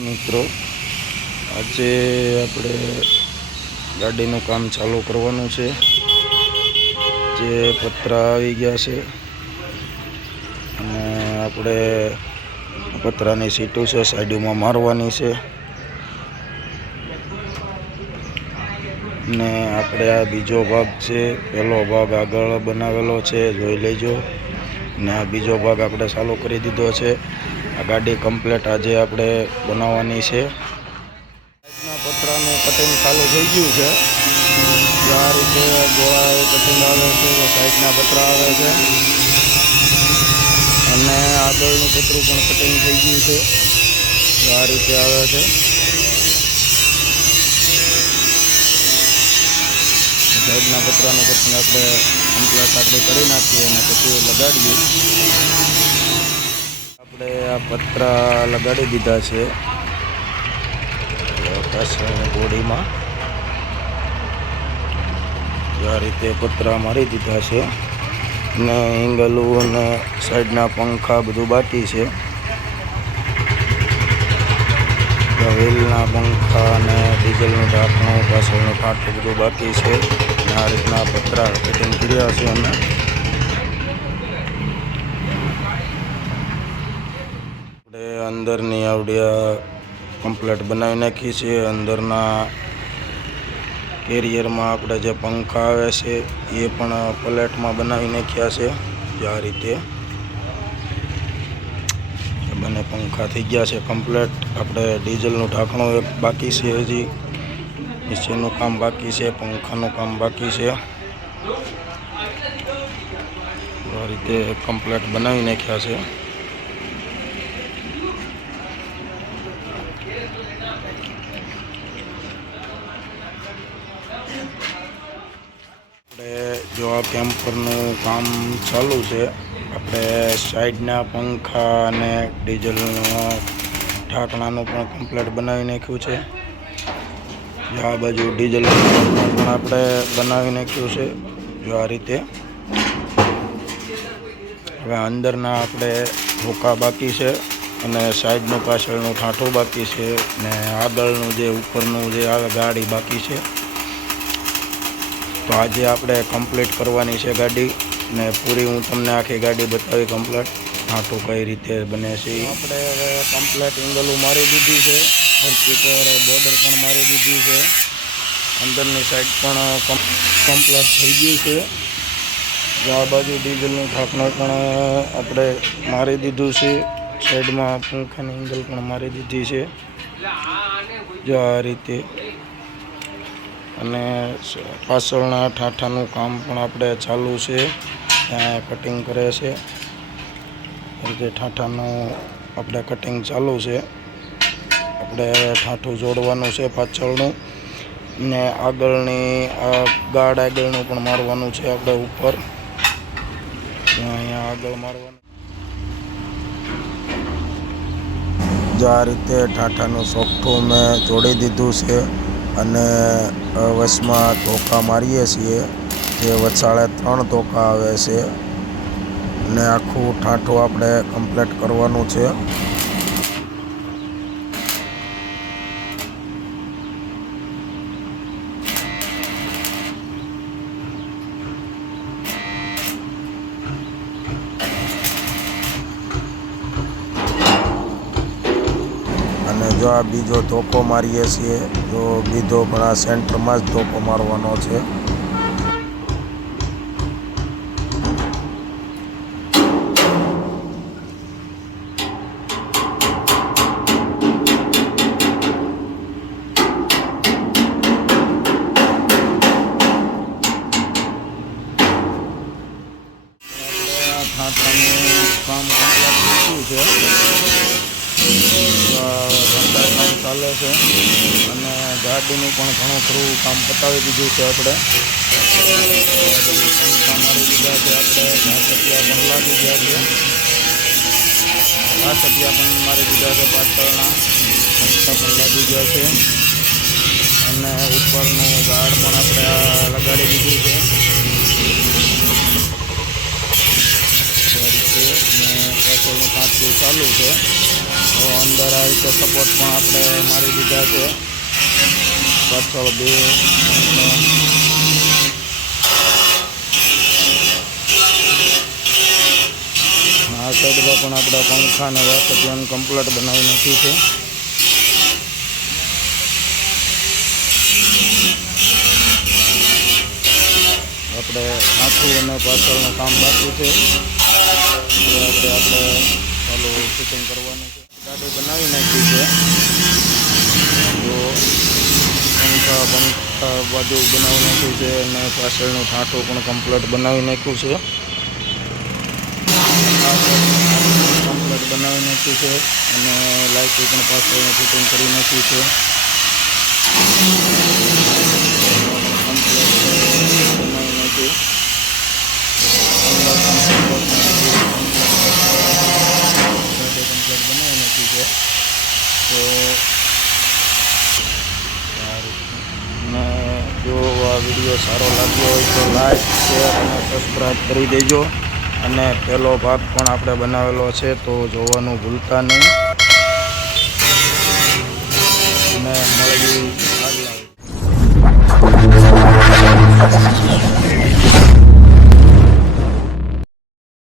મિત્રો. આજે આપણે ગાડીનું કામ ચાલુ કરવાનું છે. જે પતરા આવી ગયા છે. અને આપણે પતરાની સીટો છે, સાઈડમાં મારવાની છે. ને આપણે આ બીજો ભાગ છે, પહેલો ભાગ આગળ બનાવેલો છે, જોઈ લેજો. ને આ બીજો ભાગ આપણે ચાલુ કરી દીધો છે. આ ગાડી કમ્પ્લેટ આજે આપણે બનાવવાની છે. સાઈડના પતરાનું કટિંગ ચાલુ થઈ ગયું છે. આ રીતે ગોળા કટિંગ આવે છે સાઈડના પતરા આવે છે. અને આગળનું પતરું પણ કટિંગ થઈ ગયું છે. આ રીતે આવે છે. સાઈડના પતરાનું કટિંગ આપણે કમ્પ્લેટ આપણે કરી નાખીએ અને પછી લગાડીએ. આપણે આ પતરા લગાડી દીધા છે. બોડીમાં. આ રીતે પતરા મારી દીધા છે. ને એંગલું ને સાઈડના પંખા બધું બાકી છે. જો વ્હીલના પંખા અને ડીઝલનું ઢાંકણું પાછળનું ફાટું બધું બાકી છે. આ રીતના પતરા ફિટિંગ કર્યા છે અમે આપણે અંદરની આવડિયા કમ્પ્લેટ બનાવી નાખી છે. અંદરના કેરિયરમાં આપણે જે પંખા આવે છે, એ પણ પ્લેટમાં બનાવી નાખ્યા છે આ રીતે. બંને પંખા થઈ ગયા છે કમ્પ્લેટ. આપણે ડીઝલનું ઢાંકણું એક બાકી છે હજી. નીચેનું કામ બાકી છે, પંખાનું કામ બાકી છે. આ રીતે કમ્પ્લેટ બનાવી નાખ્યા છે આપણે જો આ કેમ્પરનું કામ ચાલુ છે. આપણે સાઈડના પંખા અને ડીઝલનું ઢાંકણાનું પણ કમ્પ્લેટ બનાવી નાખ્યું છે. આ બાજુ ડીઝલ પણ આપણે બનાવી નાખ્યું છે, જો આ રીતે. હવે અંદરના આપણે ભૂકા બાકી છે અને સાઈડનું પાછળનું ઠાંઠું બાકી છે ને આગળનું જે ઉપરનું જે ગાડી બાકી છે. તો આજે આપણે કમ્પ્લીટ કરવાની છે ગાડી ને પૂરી હું તમને આખી ગાડી બતાવી કમ્પ્લીટ આટું કઈ રીતે બને છે. આપણે હવે કમ્પ્લેટ એંગલું મારી દીધી છે. ફરતી બોર્ડર પણ મારી દીધી છે. અંદરની સાઈડ પણ કમ્પ્લેટ થઈ ગઈ છે. આ બાજુ ડીઝલનું ઢાંકણું પણ આપણે મારી દીધું છે. સાઈડમાં પંખાની એંગલ પણ મારી દીધી છે. જો આ રીતે અને પાછળના ઠાઠાનું કામ પણ આપણે ચાલુ છે. ત્યાં કટિંગ કરે છે. જે ઠાઠાનું આપણે કટિંગ ચાલુ છે. આપણે ઠાઠું જોડવાનું છે પાછળનું. ને આગળની, આ ગાડ આગળનું પણ મારવાનું છે આપણે ઉપર. અહીંયા આગળ મારવાનું. જો આ રીતે ઠાઠાનું સોફ્ટું મેં જોડી દીધું છે. અને વચમાં ધોકા મારીએ છીએ. જે વચાળે ત્રણ ધોકા આવે છે. ને આખું ઠાઠું આપણે કમ્પ્લીટ કરવાનું છે. અને જો આ બીજો ધોકો મારીએ છીએ, તો બીજો પણ આ સેન્ટરમાં જ ધોકો મારવાનો છે કામ કમ્પ્લીટ થઈ છે. કામ ચાલે છે. અને ગાડીનું પણ ઘણું ખરું કામ પતાવી દીધું છે આપણે. મારી દીધા છે આપણે. ઘાસટિયા પણ લાગી ગયા છે. ઘાસટિયા પણ મારી દીધા છે પાછળના પંખા પણ ગયા છે. અને ઉપરનું ગાર્ડ પણ આપણે લગાડી દીધું છે. અંદર આ રીતે સપોર્ટ પણ આપણે મારી દીધા છે. પાછળ બે આ સાઈડમાં પણ આપણા પંખા અને વાસટિયાનું કમ્પ્લેટ બનાવી નાખ્યું છે. આપણે આખું અને પાછળનું કામ બાકી છે. આપણે આપણે ચાલુ ફિટિંગ કરવાનું છે. ગાડી બનાવી નાખ્યું છે. તો પંખા પંખા બાજુ બનાવી નાખ્યું છે અને પાછળનું ઠાંઠું પણ કમ્પ્લીટ બનાવી નાખ્યું છે. કમ્પ્લીટ બનાવી નાખ્યું છે અને લાઇટું પણ પાછળનું ફિટિંગ કરી નાખ્યું છે. છે. તો જો આ વીડિયો સારો લાગ્યો હોય તો લાઈક શેર અને સબસ્ક્રાઈબ કરી દેજો. અને પહેલો ભાગ પણ આપણે બનાવેલો છે તો જોવાનું ભૂલતા નહીં. અને મળી